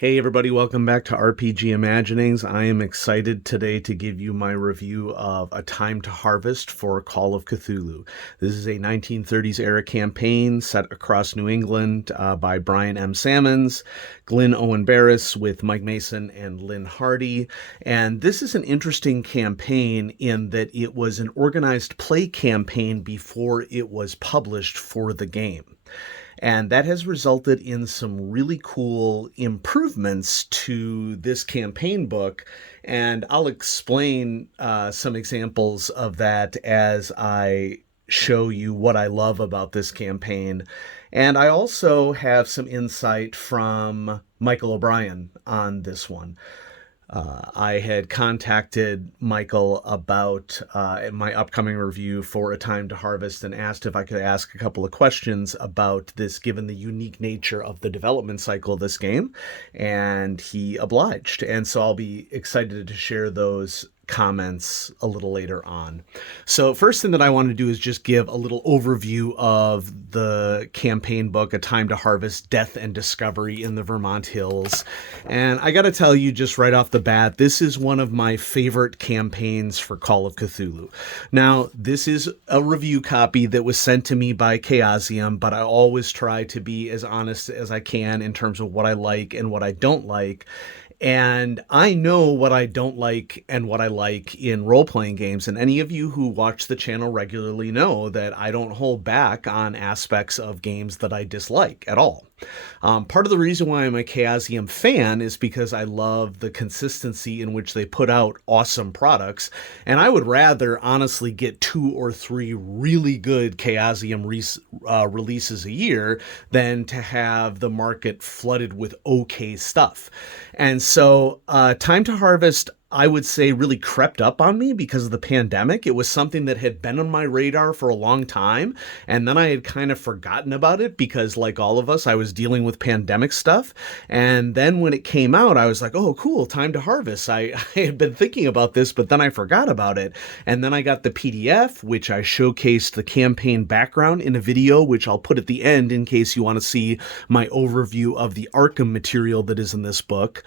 Hey everybody, welcome back to RPG Imaginings. I am excited today to give you my review of A Time to Harvest for Call of Cthulhu. This is a 1930s era campaign set across New England by Brian M. Sammons, Glyn Owen Barris with Mike Mason and Lynn Hardy. And this is an interesting campaign in that it was an organized play campaign before it was published for the game. And that has resulted in some really cool improvements to this campaign book. And I'll explain some examples of that as I show you what I love about this campaign. And I also have some insight from Michael O'Brien on this one. I had contacted Michael about my upcoming review for A Time to Harvest and asked if I could ask a couple of questions about this, given the unique nature of the development cycle of this game, and he obliged. And so I'll be excited to share those comments a little later on. So first thing that I want to do is just give a little overview of the campaign book, A Time to Harvest, Death and Discovery in the Vermont Hills. And I got to tell you just right off the bat, this is one of my favorite campaigns for Call of Cthulhu. Now, this is a review copy that was sent to me by Chaosium, but I always try to be as honest as I can in terms of what I like and what I don't like. And I know what I don't like and what I like in role-playing games. And any of you who watch the channel regularly know that I don't hold back on aspects of games that I dislike at all. Part of the reason why I'm a Chaosium fan is because I love the consistency in which they put out awesome products. And I would rather honestly get 2 or 3 really good Chaosium releases a year than to have the market flooded with okay stuff. And so Time to Harvest, I would say, really crept up on me because of the pandemic. It was something that had been on my radar for a long time, and then I had kind of forgotten about it because, like all of us, I was dealing with pandemic stuff. And then when it came out, I was like, oh, cool, Time to Harvest. I had been thinking about this, but then I forgot about it. And then I got the PDF, which I showcased the campaign background in a video, which I'll put at the end in case you want to see my overview of the Arkham material that is in this book.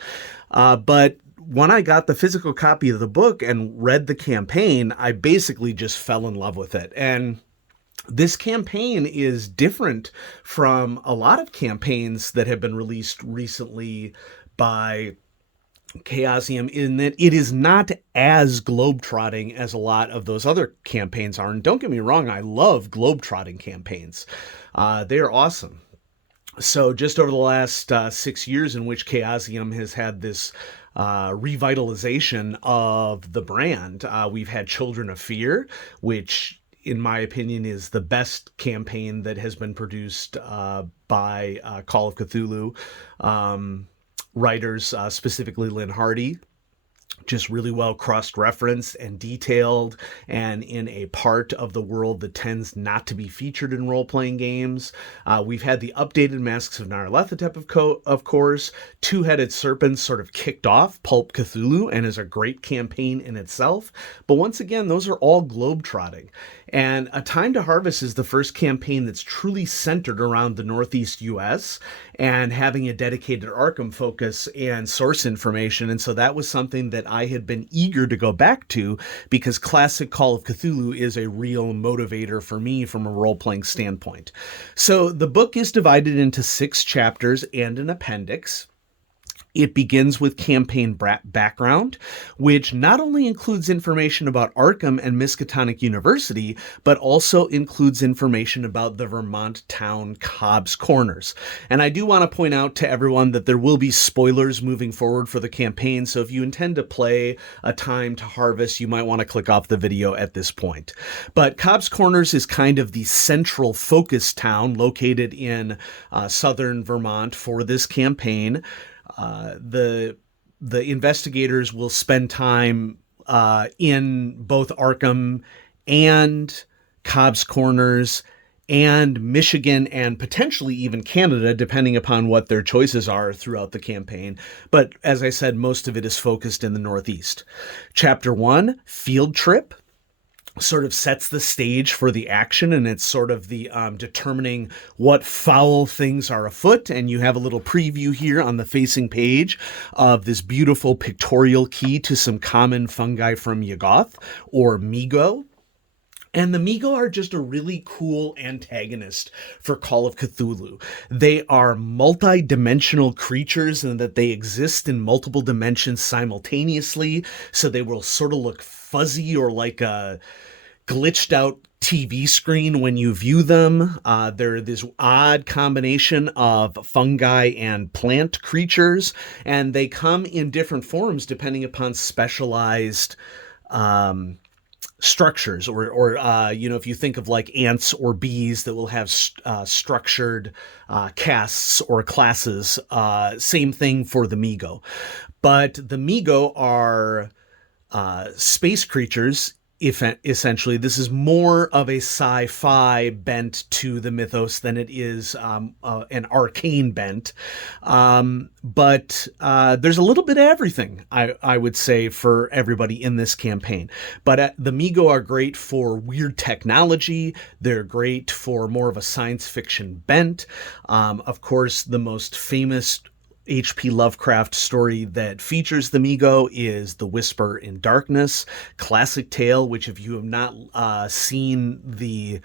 But when I got the physical copy of the book and read the campaign, I basically just fell in love with it. And this campaign is different from a lot of campaigns that have been released recently by Chaosium in that it is not as globetrotting as a lot of those other campaigns are. And don't get me wrong, I love globetrotting campaigns. They are awesome. So just over the last 6 years in which Chaosium has had this revitalization of the brand, we've had Children of Fear, which in my opinion is the best campaign that has been produced by Call of Cthulhu writers, specifically Lynn Hardy. Just really well cross-referenced and detailed, and in a part of the world that tends not to be featured in role-playing games. We've had the updated Masks of Nyarlathotep, of course. Two-Headed Serpents sort of kicked off Pulp Cthulhu and is a great campaign in itself. But once again, those are all globetrotting. And A Time to Harvest is the first campaign that's truly centered around the Northeast U.S. and having a dedicated Arkham focus and source information. And so that was something that I had been eager to go back to because classic Call of Cthulhu is a real motivator for me from a role-playing standpoint. So the book is divided into 6 chapters and an appendix. It begins with campaign background, which not only includes information about Arkham and Miskatonic University, but also includes information about the Vermont town Cobb's Corners. And I do want to point out to everyone that there will be spoilers moving forward for the campaign, so if you intend to play A Time to Harvest, you might want to click off the video at this point. But Cobb's Corners is kind of the central focus town located in southern Vermont for this campaign. The investigators will spend time in both Arkham and Cobb's Corners and Michigan and potentially even Canada, depending upon what their choices are throughout the campaign. But as I said, most of it is focused in the Northeast. Chapter 1, Field Trip. sort of sets the stage for the action, and it's sort of the determining what foul things are afoot. And you have a little preview here on the facing page of this beautiful pictorial key to some common fungi from Yuggoth, or Migo. And the Migo are just a really cool antagonist for Call of Cthulhu. They are multi-dimensional creatures in that they exist in multiple dimensions simultaneously, so they will sort of look fuzzy or like a glitched out TV screen when you view them. They're this odd combination of fungi and plant creatures, and they come in different forms depending upon specialized structures, or if you think of like ants or bees that will have structured castes or classes, same thing for the Migo. But the Migo are space creatures. If essentially, this is more of a sci-fi bent to the mythos than it is an arcane bent. But there's a little bit of everything, I would say, for everybody in this campaign. But the Migo are great for weird technology. They're great for more of a science fiction bent. Of course, the most famous H.P. Lovecraft story that features the Migo is The Whisper in Darkness, classic tale, which if you have not seen the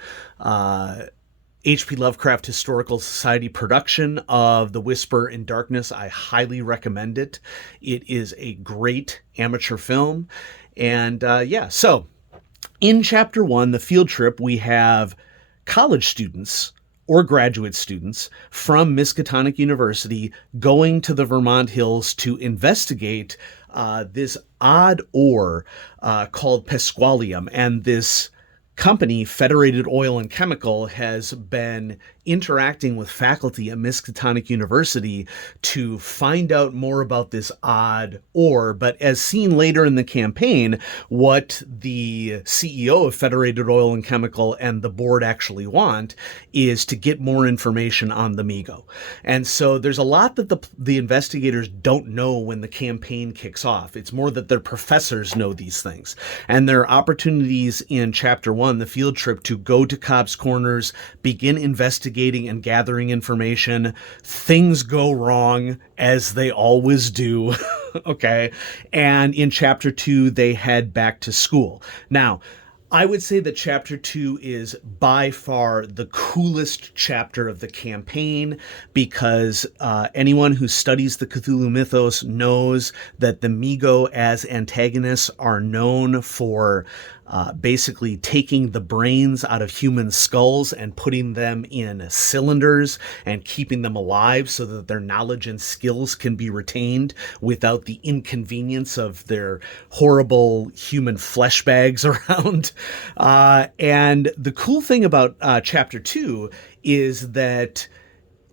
H.P. Lovecraft Historical Society production of The Whisper in Darkness, I highly recommend it. It is a great amateur film. And so in Chapter 1, the field trip, we have college students or graduate students from Miskatonic University going to the Vermont Hills to investigate this odd ore called Pasqualium. And this company, Federated Oil and Chemical, has been interacting with faculty at Miskatonic University to find out more about this odd ore. But as seen later in the campaign, what the CEO of Federated Oil and Chemical and the board actually want is to get more information on the Migo. And so there's a lot that the investigators don't know when the campaign kicks off. It's more that their professors know these things. And there are opportunities in Chapter 1, the field trip, to go to Cobb's Corners, begin investigating and gathering information. Things go wrong, as they always do. Okay. And in Chapter 2, they head back to school. Now, I would say that Chapter 2 is by far the coolest chapter of the campaign, because anyone who studies the Cthulhu mythos knows that the Migo as antagonists are known for basically taking the brains out of human skulls and putting them in cylinders and keeping them alive so that their knowledge and skills can be retained without the inconvenience of their horrible human flesh bags around. And the cool thing about Chapter 2 is that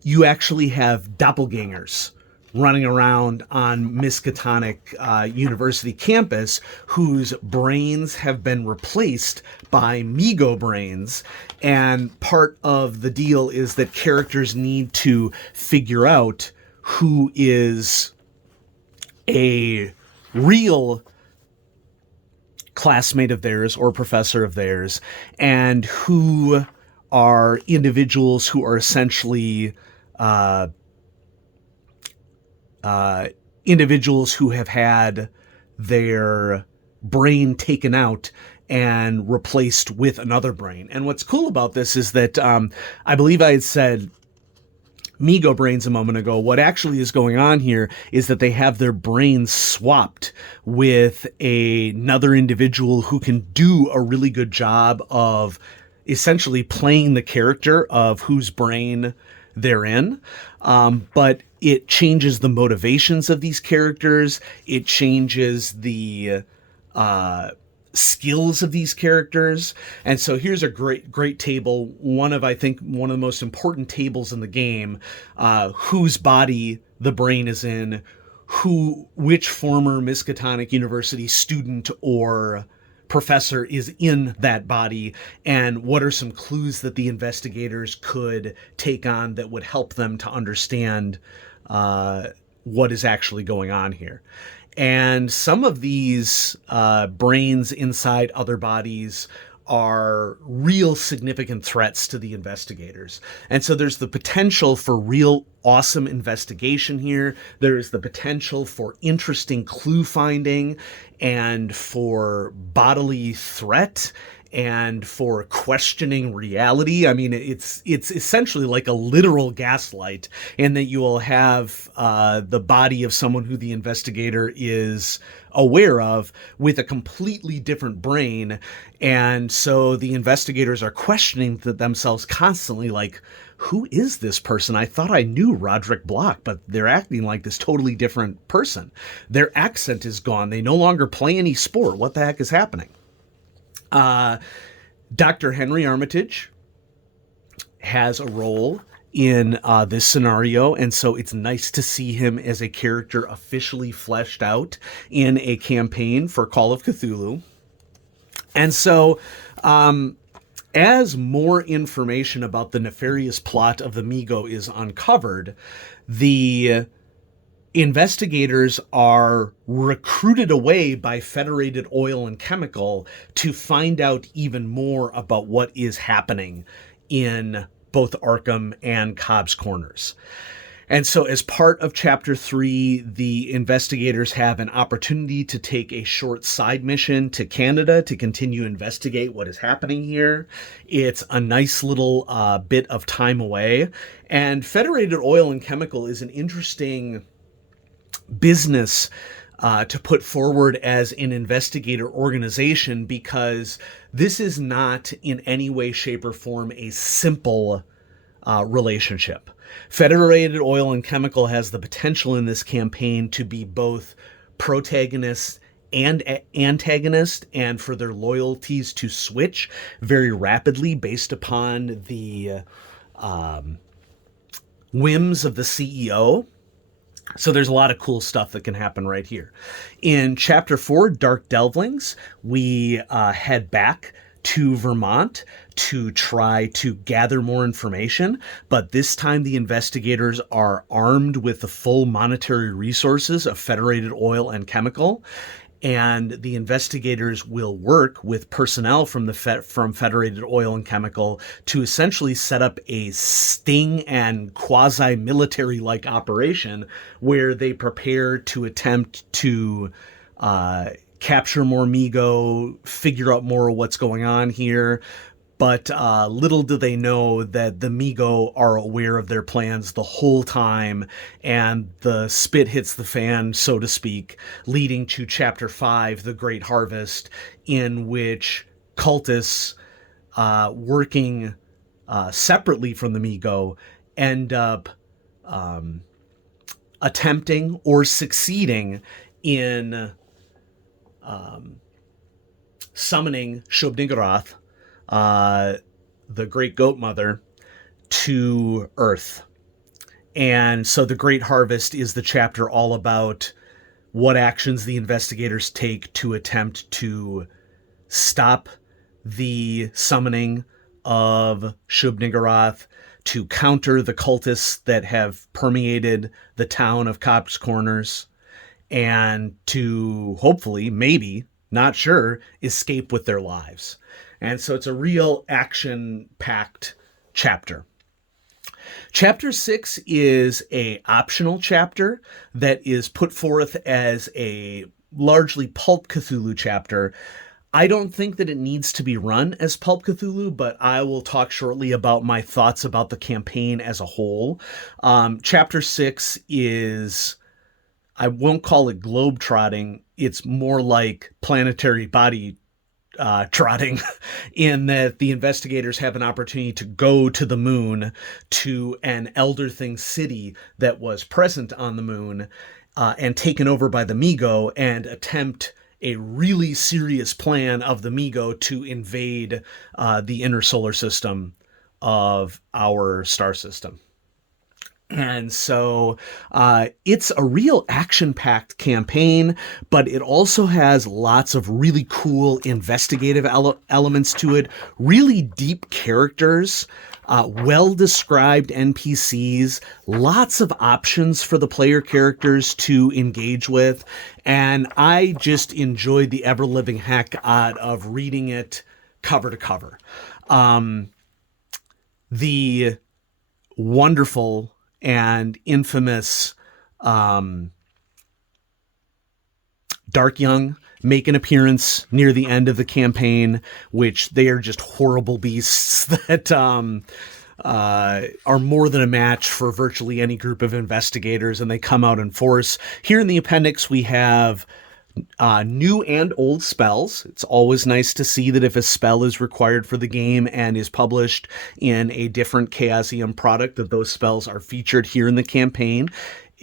you actually have doppelgangers running around on Miskatonic University campus whose brains have been replaced by Migo brains. And part of the deal is that characters need to figure out who is a real classmate of theirs or professor of theirs, and who are individuals who are essentially individuals who have had their brain taken out and replaced with another brain. And what's cool about this is that I believe I had said Migo brains a moment ago. What actually is going on here is that they have their brains swapped with another individual who can do a really good job of essentially playing the character of whose brain they're in. But it changes the motivations of these characters. It changes the skills of these characters. And so here's a great table. I think one of the most important tables in the game, whose body the brain is in, which former Miskatonic University student or professor is in that body, and what are some clues that the investigators could take on that would help them to understand what is actually going on here. And some of these brains inside other bodies are real significant threats to the investigators. And so there's the potential for real awesome investigation here. There is the potential for interesting clue finding and for bodily threat and for questioning reality. I mean, it's essentially like a literal gaslight, in that you will have the body of someone who the investigator is aware of with a completely different brain. And so the investigators are questioning themselves constantly, like, who is this person? I thought I knew Roderick Block, but they're acting like this totally different person. Their accent is gone. They no longer play any sport. What the heck is happening? Dr. Henry Armitage has a role in this scenario, and so it's nice to see him as a character officially fleshed out in a campaign for Call of Cthulhu. And so as more information about the nefarious plot of the Mi-Go is uncovered, the investigators are recruited away by Federated Oil and Chemical to find out even more about what is happening in both Arkham and Cobb's Corners. And so as part of Chapter 3, the investigators have an opportunity to take a short side mission to Canada to continue to investigate what is happening here. It's a nice little bit of time away. And Federated Oil and Chemical is an interesting business to put forward as an investigator organization, because this is not in any way, shape, or form a simple relationship. Federated Oil and Chemical has the potential in this campaign to be both protagonist and antagonist, and for their loyalties to switch very rapidly based upon the whims of the CEO. So there's a lot of cool stuff that can happen right here. In Chapter 4, Dark Delvlings, we head back to Vermont to try to gather more information, but this time the investigators are armed with the full monetary resources of Federated Oil and Chemical, and the investigators will work with personnel from Federated Oil and Chemical to essentially set up a sting and quasi-military-like operation where they prepare to attempt to capture more Mi-Go, figure out more of what's going on here. But little do they know that the Mi-Go are aware of their plans the whole time, and the spit hits the fan, so to speak, leading to Chapter 5, The Great Harvest, in which cultists working separately from the Mi-Go end up attempting or succeeding in summoning Shub-Niggurath, the Great Goat Mother, to Earth. And so The Great Harvest is the chapter all about what actions the investigators take to attempt to stop the summoning of Shub-Niggurath, to counter the cultists that have permeated the town of Cobb's Corners, and to hopefully, maybe, not sure, escape with their lives. And so it's a real action-packed chapter. Chapter 6 is a optional chapter that is put forth as a largely Pulp Cthulhu chapter. I don't think that it needs to be run as Pulp Cthulhu, but I will talk shortly about my thoughts about the campaign as a whole. Chapter 6 is, I won't call it globe-trotting, it's more like planetary body trotting, in that the investigators have an opportunity to go to the moon, to an Elder Thing city that was present on the moon and taken over by the Mi-Go, and attempt a really serious plan of the Mi-Go to invade the inner solar system of our star system. And so it's a real action-packed campaign, but it also has lots of really cool investigative elements to it, really deep characters, well-described NPCs, lots of options for the player characters to engage with, and I just enjoyed the ever-living heck out of reading it cover to cover. The wonderful and infamous Dark Young make an appearance near the end of the campaign, which they are just horrible beasts that are more than a match for virtually any group of investigators, and they come out in force. Here in the appendix, we have new and old spells. It's always nice to see that if a spell is required for the game and is published in a different Chaosium product, that those spells are featured here in the campaign,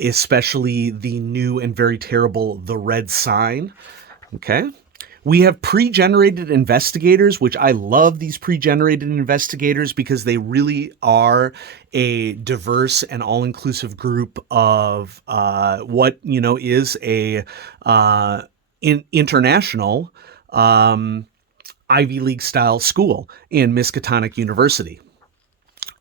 especially the new and very terrible The Red Sign. Okay. We have pre-generated investigators, which I love these pre-generated investigators because they really are a diverse and all-inclusive group of what, is a international Ivy League style school in Miskatonic University.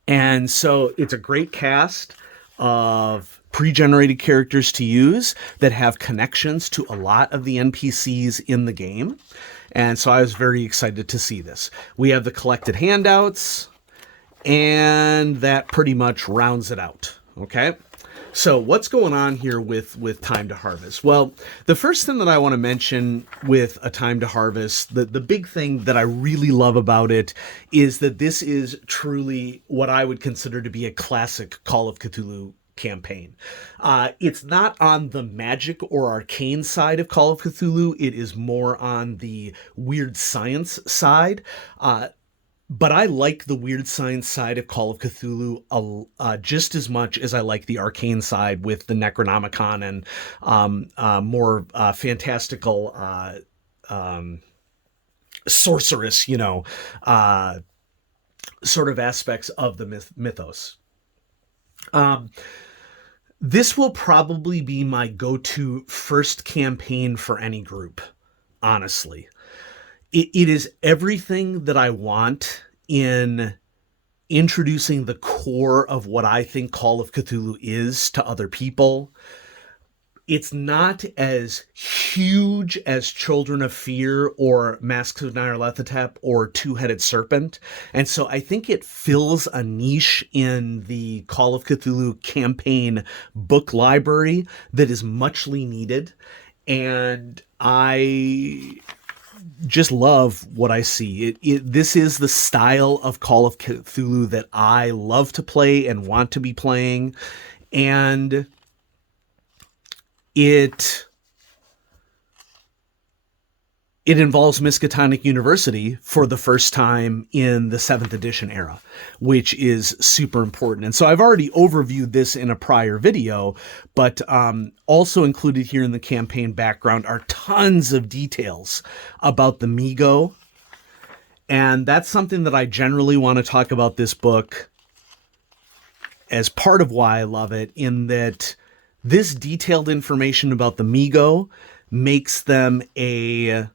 And so it's a great cast of pre-generated characters to use that have connections to a lot of the NPCs in the game. And so I was very excited to see this. We have the collected handouts, and that pretty much rounds it out. Okay. So what's going on here with Time to Harvest? Well, the first thing that I want to mention with A Time to Harvest, the big thing that I really love about it is that this is truly what I would consider to be a classic Call of Cthulhu campaign. It's not on the magic or arcane side of Call of Cthulhu. It is more on the weird science side. But I like the weird science side of Call of Cthulhu just as much as I like the arcane side with the Necronomicon and more fantastical sorceress, sort of aspects of the mythos. This will probably be my go-to first campaign for any group, honestly. It is everything that I want in introducing the core of what I think Call of Cthulhu is to other people. It's not as huge as Children of Fear or Masks of Nyarlathotep or Two-Headed Serpent. And so I think it fills a niche in the Call of Cthulhu campaign book library that is muchly needed. And I just love what I see. This is the style of Call of Cthulhu that I love to play and want to be playing. And it involves Miskatonic University for the first time in the 7th edition era, which is super important. And so I've already overviewed this in a prior video, but also included here in the campaign background are tons of details about the Mi-Go. And that's something that I generally want to talk about this book as part of why I love it, in that this detailed information about the Mi-Go makes them a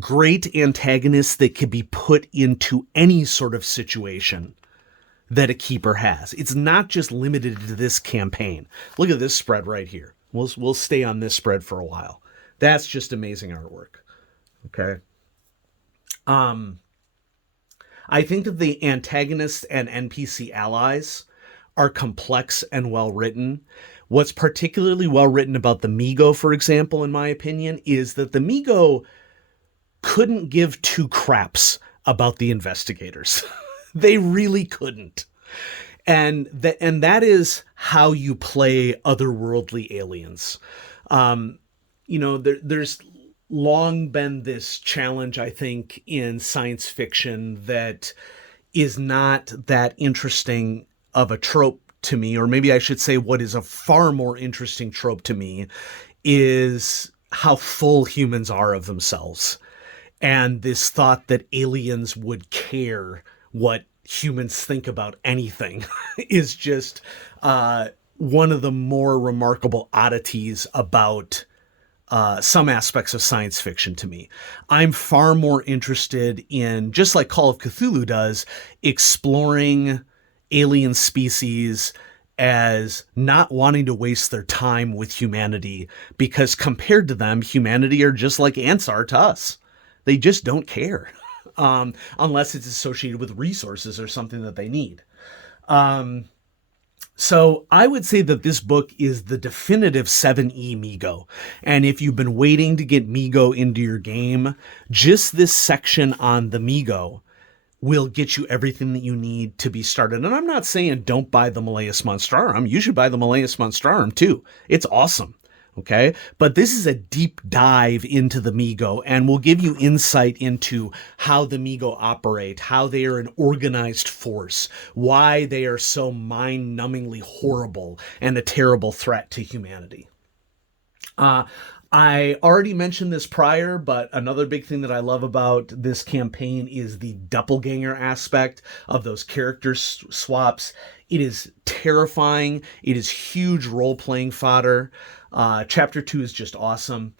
great antagonist that can be put into any sort of situation that a keeper has. It's not just limited to this campaign. Look at this spread right here. We'll stay on this spread for a while. That's just amazing artwork. Okay. I think that the antagonists and NPC allies are complex and well written. What's particularly well written about the Mi-Go, for example, in my opinion, is that the Mi-Go couldn't give two craps about the investigators. They really couldn't. And that is how you play otherworldly aliens. There's long been this challenge, I think, in science fiction that is not that interesting of a trope to me, or maybe I should say what is a far more interesting trope to me is how full humans are of themselves. And this thought that aliens would care what humans think about anything is just one of the more remarkable oddities about some aspects of science fiction to me. I'm far more interested in, just like Call of Cthulhu does, exploring alien species as not wanting to waste their time with humanity, because compared to them, humanity are just like ants are to us. They just don't care. unless it's associated with resources or something that they need. So I would say that this book is the definitive 7E Migo. And if you've been waiting to get Migo into your game, just this section on the Migo will get you everything that you need to be started. And I'm not saying don't buy the Malleus Monstrarum. You should buy the Malleus Monstrarum too. It's awesome. Okay, but this is a deep dive into the Migo and will give you insight into how the Migo operate, how they are an organized force, why they are so mind-numbingly horrible and a terrible threat to humanity. I already mentioned this prior, but another big thing that I love about this campaign is the doppelganger aspect of those character swaps. It is terrifying. It is huge role-playing fodder. Chapter 2 is just awesome.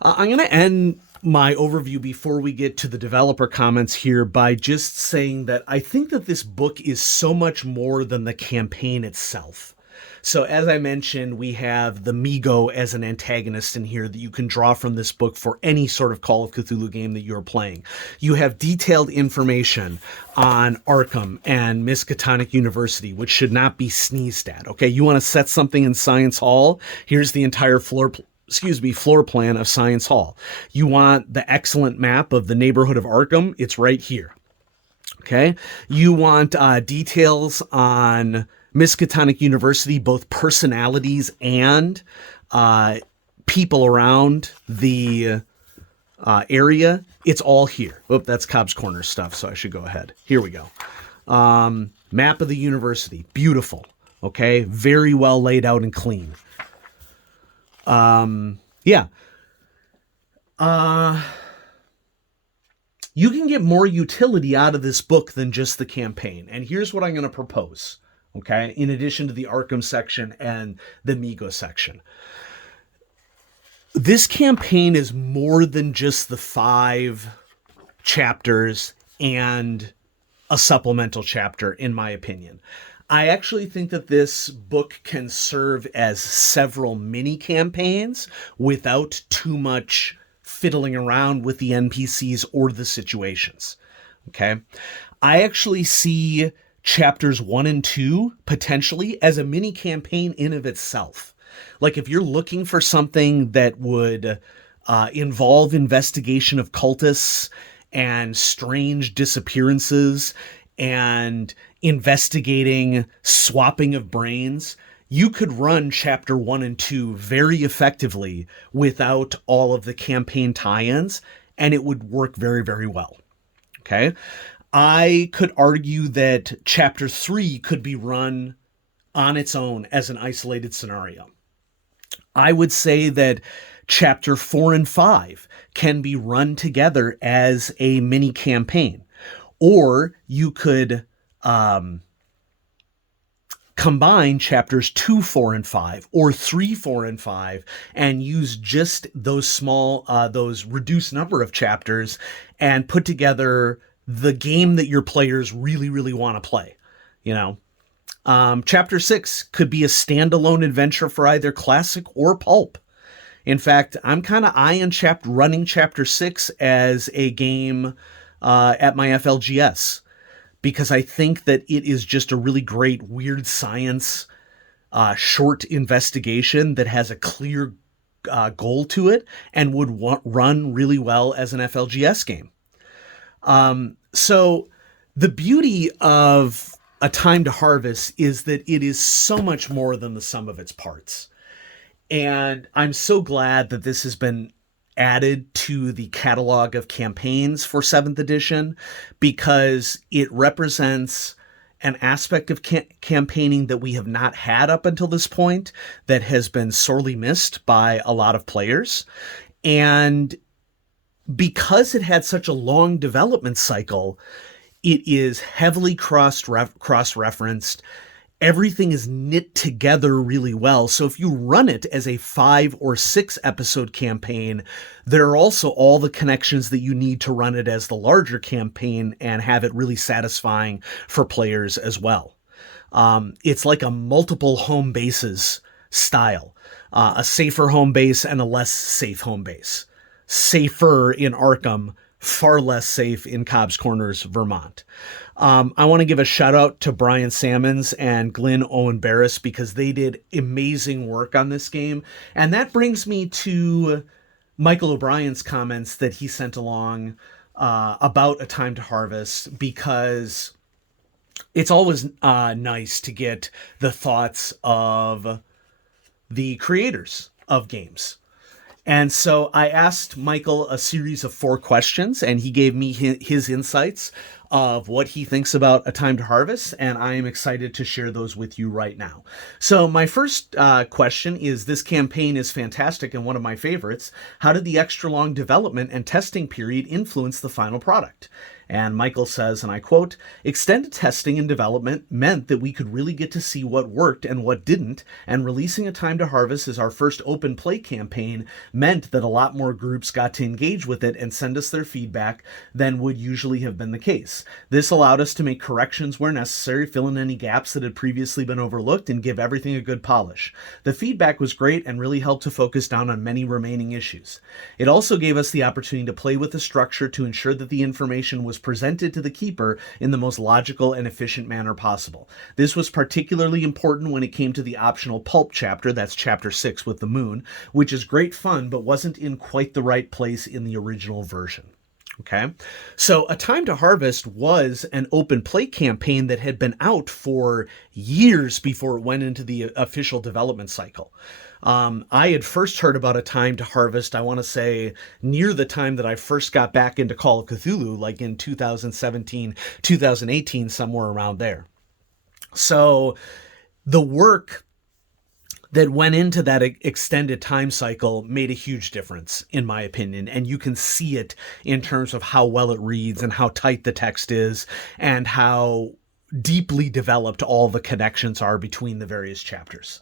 I'm going to end my overview before we get to the developer comments here by just saying that I think that this book is so much more than the campaign itself. So as I mentioned, we have the Migo as an antagonist in here that you can draw from this book for any sort of Call of Cthulhu game that you're playing. You have detailed information on Arkham and Miskatonic University, which should not be sneezed at. Okay, you want to set something in Science Hall? Here's the entire floor plan of Science Hall. You want the excellent map of the neighborhood of Arkham? It's right here. Okay, you want details on Miskatonic University, both personalities and people around the area. It's all here. Oh, that's Cobb's Corner stuff, so I should go ahead. Here we go. Map of the university. Beautiful. Okay, very well laid out and clean. Yeah. You can get more utility out of this book than just the campaign, and here's what I'm going to propose. Okay, in addition to the Arkham section and the Migo section. This campaign is more than just the 5 chapters and a supplemental chapter, in my opinion. I actually think that this book can serve as several mini campaigns without too much fiddling around with the NPCs or the situations. Okay, I actually see chapters 1 and 2 potentially as a mini campaign in of itself. Like if you're looking for something that would involve investigation of cultists and strange disappearances and investigating swapping of brains, you could run chapter 1 and 2 very effectively without all of the campaign tie-ins, and it would work very, very well. Okay. I could argue that chapter 3 could be run on its own as an isolated scenario. I would say that chapter 4 and 5 can be run together as a mini campaign, or you could combine chapters 2, 4, and 5, or 3, 4, and 5, and use just those small, those reduced number of chapters and put together the game that your players really, really want to play. You know, chapter 6 could be a standalone adventure for either classic or pulp. In fact, I'm kind of eyeing running chapter 6 as a game at my FLGS, because I think that it is just a really great weird science short investigation that has a clear goal to it and would run really well as an FLGS game. So the beauty of A Time to Harvest is that it is so much more than the sum of its parts. And I'm so glad that this has been added to the catalog of campaigns for 7th edition, because it represents an aspect of campaigning that we have not had up until this point that has been sorely missed by a lot of players. And because it had such a long development cycle, it is heavily cross-referenced. Everything is knit together really well. So if you run it as a 5 or 6 episode campaign, there are also all the connections that you need to run it as the larger campaign and have it really satisfying for players as well. It's like a multiple home bases style, a safer home base and a less safe home base. Safer in Arkham, far less safe in Cobb's Corners, Vermont. I want to give a shout out to Brian Sammons and Glenn Owen Barris because they did amazing work on this game. And that brings me to Michael O'Brien's comments that he sent along about A Time to Harvest, because it's always nice to get the thoughts of the creators of games. And so I asked Michael a series of 4 questions, and he gave me his insights of what he thinks about A Time to Harvest, and I am excited to share those with you right now. So my first question is, this campaign is fantastic and one of my favorites. How did the extra long development and testing period influence the final product? And Michael says, and I quote, "Extended testing and development meant that we could really get to see what worked and what didn't, and releasing A Time to Harvest as our first open play campaign meant that a lot more groups got to engage with it and send us their feedback than would usually have been the case. This allowed us to make corrections where necessary, fill in any gaps that had previously been overlooked, and give everything a good polish. The feedback was great and really helped to focus down on many remaining issues. It also gave us the opportunity to play with the structure to ensure that the information was presented to the keeper in the most logical and efficient manner possible. This was particularly important when it came to the optional pulp chapter, that's chapter 6 with the moon, which is great fun but wasn't in quite the right place in the original version." Okay, so A Time to Harvest was an open play campaign that had been out for years before it went into the official development cycle. I had first heard about A Time to Harvest, I want to say, near the time that I first got back into Call of Cthulhu, like in 2017, 2018, somewhere around there. So the work that went into that extended time cycle made a huge difference, in my opinion. And you can see it in terms of how well it reads and how tight the text is and how deeply developed all the connections are between the various chapters.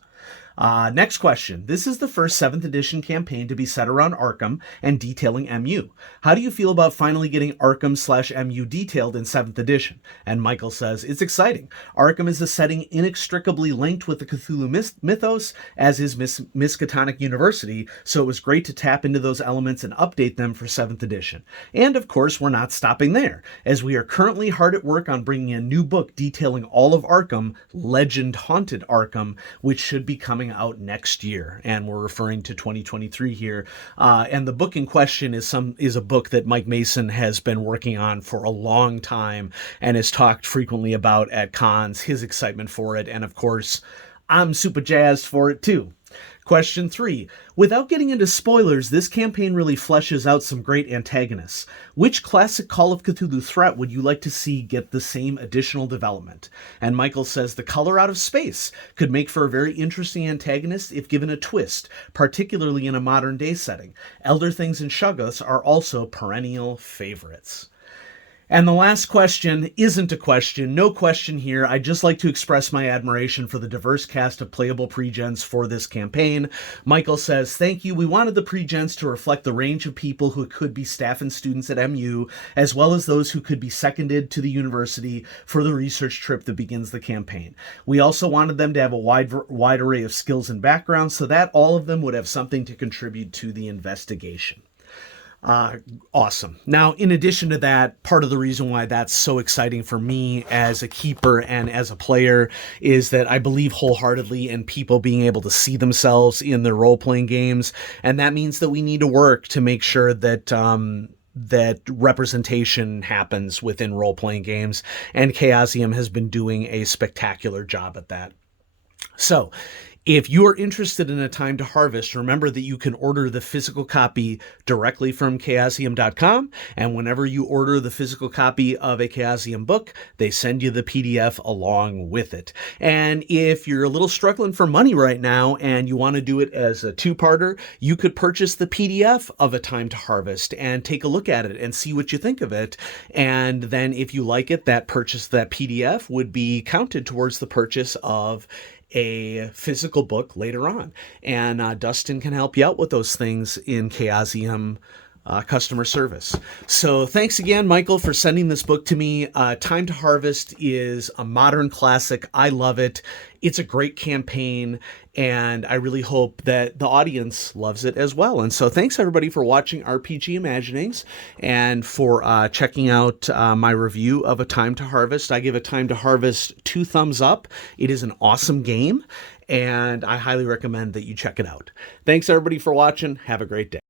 Next question. This is the first 7th edition campaign to be set around Arkham and detailing MU. How do you feel about finally getting Arkham/MU detailed in 7th edition? And Michael says, it's exciting. Arkham is a setting inextricably linked with the Cthulhu mythos, as is Miskatonic University, so it was great to tap into those elements and update them for 7th edition. And of course, we're not stopping there, as we are currently hard at work on bringing a new book detailing all of Arkham, Legend Haunted Arkham, which should be coming out next year, and we're referring to 2023 here. And the book in question is a book that Mike Mason has been working on for a long time and has talked frequently about at cons, his excitement for it, and of course, I'm super jazzed for it too. Question 3. Without getting into spoilers, this campaign really fleshes out some great antagonists. Which classic Call of Cthulhu threat would you like to see get the same additional development? And Michael says the color out of space could make for a very interesting antagonist if given a twist, particularly in a modern day setting. Elder Things and Shoggoths are also perennial favorites. And the last question isn't a question, no question here. I'd just like to express my admiration for the diverse cast of playable pre-gens for this campaign. Michael says, thank you. We wanted the pre-gens to reflect the range of people who could be staff and students at MU, as well as those who could be seconded to the university for the research trip that begins the campaign. We also wanted them to have a wide array of skills and backgrounds so that all of them would have something to contribute to the investigation. Awesome. Now, in addition to that, part of the reason why that's so exciting for me as a keeper and as a player is that I believe wholeheartedly in people being able to see themselves in their role-playing games. And that means that we need to work to make sure that that representation happens within role-playing games. And Chaosium has been doing a spectacular job at that. So, if you are interested in A Time to Harvest, remember that you can order the physical copy directly from Chaosium.com, and whenever you order the physical copy of a Chaosium book, they send you the PDF along with it. And if you're a little struggling for money right now and you want to do it as a 2-parter, you could purchase the PDF of A Time to Harvest and take a look at it and see what you think of it. And then if you like it, that PDF would be counted towards the purchase of a physical book later on. And Dustin can help you out with those things in Chaosium customer service. So thanks again, Michael, for sending this book to me. Time to Harvest is a modern classic. I love it. It's a great campaign, and I really hope that the audience loves it as well. And so thanks, everybody, for watching RPG Imaginings and for checking out my review of A Time to Harvest. I give A Time to Harvest 2 thumbs up. It is an awesome game, and I highly recommend that you check it out. Thanks, everybody, for watching. Have a great day.